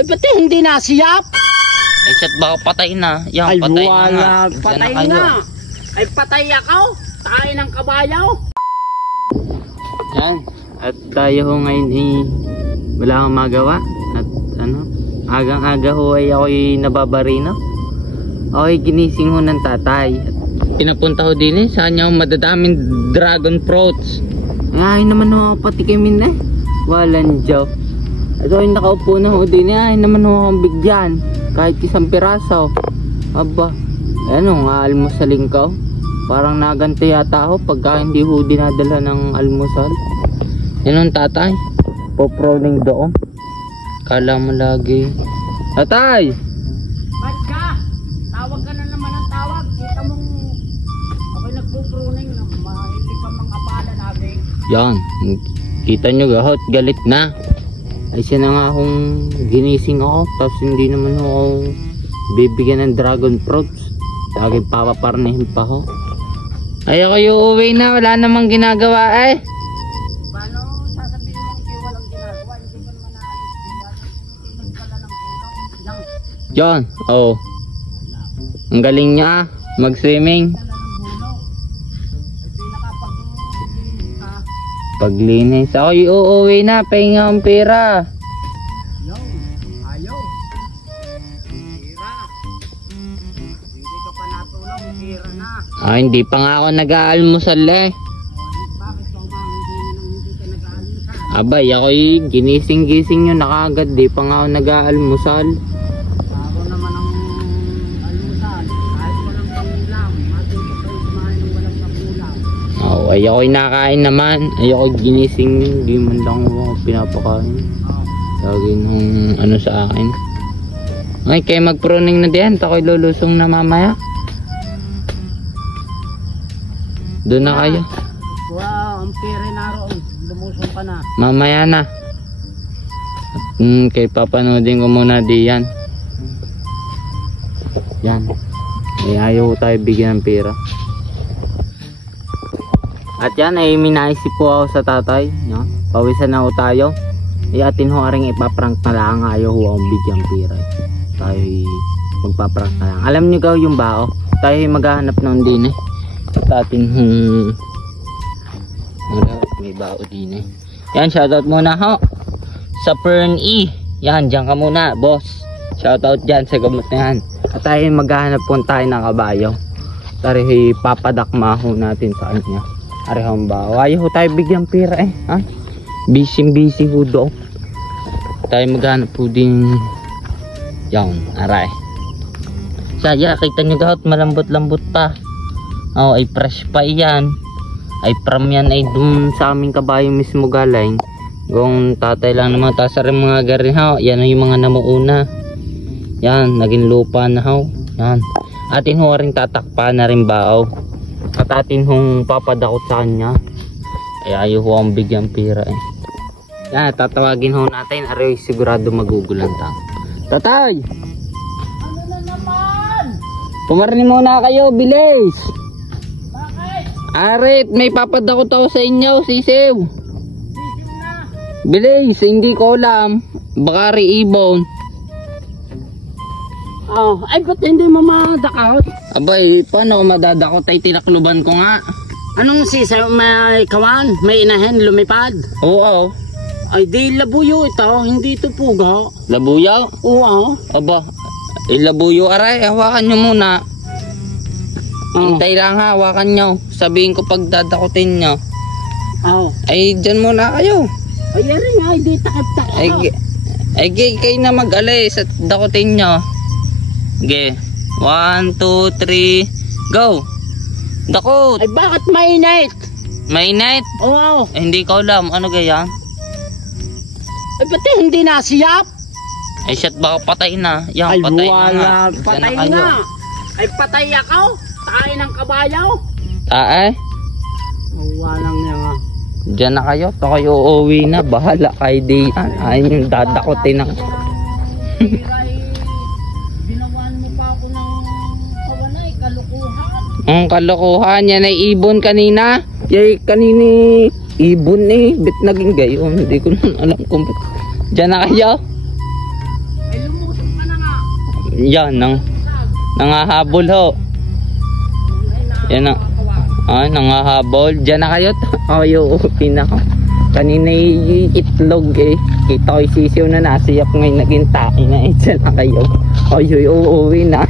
Ay, pati hindi nasiyap. Ay, shit, baka patay na. Yan, Ay, patay wala. na nga. Patay na. Ay, patay ako. Tayo ng kabayaw. Yan. At tayo ho ngayon wala akong magawa. At ano, agang-aga ho ay ako'y nababarino. Ako'y ginising ho ng tatay. At pinapunta ho din saan niya madadaming dragon fruits. Ay naman ho ako patikimin eh. Walang joke. At ako'y nakaupo na ho din ay naman ho akong bigyan. Kahit isang piraso. Aba, ano nga almusalin ka? Parang naganto yata ako pagka hindi ho dinadala ng almusal. Yan ang tatay. Poproning doon. Kala mo lagi. Tatay! Ba't ka? Tawag ka na naman ang tawag. Kita mong ako'y nagpupruning na hindi pa mga abala lagi. Yan. Kita nyo gahot. Galit na. Ay siya na nga akong ginising ako. Tapos hindi naman ako bibigyan ng dragon fruits. Lagi papaparnihin pa ako. Ay ako yung uwi na. Wala namang ginagawa eh. John, oh. Ang galing niya mag-swimming. Paglinis. Ako'y uuwi na, pahinga ang pera. Ayaw. Pira. Hindi ka pa natulong, pira na. Hindi pa nga ako nag-aalmusal eh. Bakit ka hindi ka nag-aalmusal? Abay, ako'y ginising-gising nyo na kagad. Di pa nga ako nag-aalmusal. Ay ako'y nakain naman. Ay ako'y ginising. Hindi man lang ako pinapakain. Lagi nung ano sa akin. Ay kayo mag-pruning na diyan. Ako'y lulusong na mamaya. Doon na kayo. Wow, ang pere na roon. Lumusong ka na. Mamaya na. Kay papanoodin ko muna diyan. Yan. Ay ayaw tayo bigyan ng pera. At yan ay minaisip po ako sa tatay, no? Pawisan na ho tayo. Atin ho aring ipaprank na lang. Ayaw ho akong bigyang pira. Tayo magpaprank na lang. Alam nyo gaw yung bao? Tayo maghahanap noon din eh. At atin may bao din eh. Yan, shoutout muna ho sa Fern E. Yan, dyan ka muna boss. Shoutout dyan sa gamot na yan. At tayo maghahanap po tayo ng kabayo. Tayo papadakma ho natin sa kanya. Arehong ba? Ayaw tayo bigyan pera eh. Ha? Busy ho doon. Tayo maghanap po din. Yan, aray. Saya, kita nyo gahot, malambot-lambot pa. Oh, ay fresh pa yan. Ay from yan ay dun sa aming kabayo mismo galing. Kung tatay lang naman, tasa rin mga garin ha. Yan yung mga namuuna. Yan, naging lupa na ha. Yan. Atin ho rin tatakpa na rin bao. At atin hong papadakot sa kanya. Ay ayaw ho ang bigyan pera eh. Yan, tatawagin ho natin. Aray sigurado magugulantang. Tatay! Ano na naman? Pumarni muna kayo, bilis! Bakit? Arit, may papadakot ako sa inyo, sisiw. Sisiw na. Bilis, hindi ko alam. Baka riibon. Oh, ay ba't hindi mo madakot? Abay, paano madadakot ay tinakluban ko nga. Anong sisiw? May kawan? May inahin lumipad? Oo. Ay di labuyo ito, hindi ito pugo. Labuyaw? Oo. Aba, labuyo aray, hawakan nyo muna. Hintay lang ha, hawakan nyo. Sabihin ko pag dadakutin nyo. Oo. Ay, dyan muna kayo. Ay rin nga, hindi takip-takip. Ay, kayo na mag-alis at dakutin nyo. Okay. 1, 2, 3, go! Dakot! Ay bakit mainit? Mainit? Oo. Hindi ko alam. Ano gaya? Ay pati hindi nasiyap. Ay shit, baka patay na. Yan, Ay patay wala. na. Patay na. Ay patay ako. Tayo ng kabayaw. Eh? Walang niya nga. Diyan na kayo. Ito kayo uuwi na. Bahala kayo di yan. Ay yung dadakotin na. Binawan mo pa ako ng kawanay. Kalukuhan. Ang kalokohan. Yan ay ibon kanina. Yay, kanini ibon eh. Bit naging gayon. Hindi ko na alam kung diyan na kayo. Ay Yan, nangahabol ho. Yan na. Nangahabol. Diyan na kayo. Ayo, pinaka. Kanina yung itlog eh. Kita ko yung sisiw na nasiyap ngayon naging tae na. Diyan na kayo. Ayo, uuwi na.